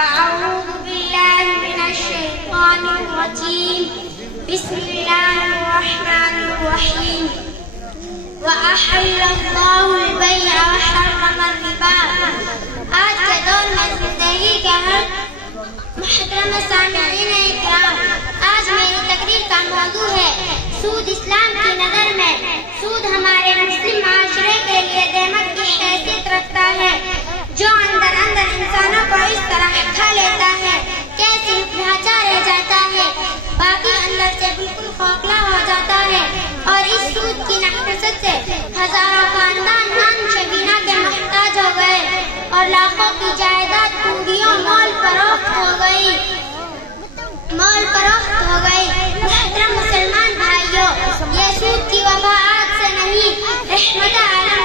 أعوذ بالله من الشيطان الرجيم بسم الله الرحمن الرحيم وأحل الله البيع وحرم الربا. آج کے دور میں زندگی کے ہر محترم سامعین اکرام، آج میری تقریر کا موضوع ہے سود اسلام کی نظر میں۔ سود ہمارے مسلم معاشرے کے لیے نعمت کی حیثیت رکھتا ہے، جو اندر انسانوں کو اس طرح کھا لیتا ہے کہ صرف ڈھانچہ رہ جاتا ہے، باقی اندر سے بالکل کھوکھلا ہو جاتا ہے۔ اور اس سود کی نحاست سے ہزاروں خاندان نان شبینہ کے محتاج ہو گئے اور لاکھوں کی جائیداد پوریوں مول فروخت ہو گئی۔ محترم مسلمان بھائیوں، یہ سود کی وبا آج سے نہیں، رحمت عالم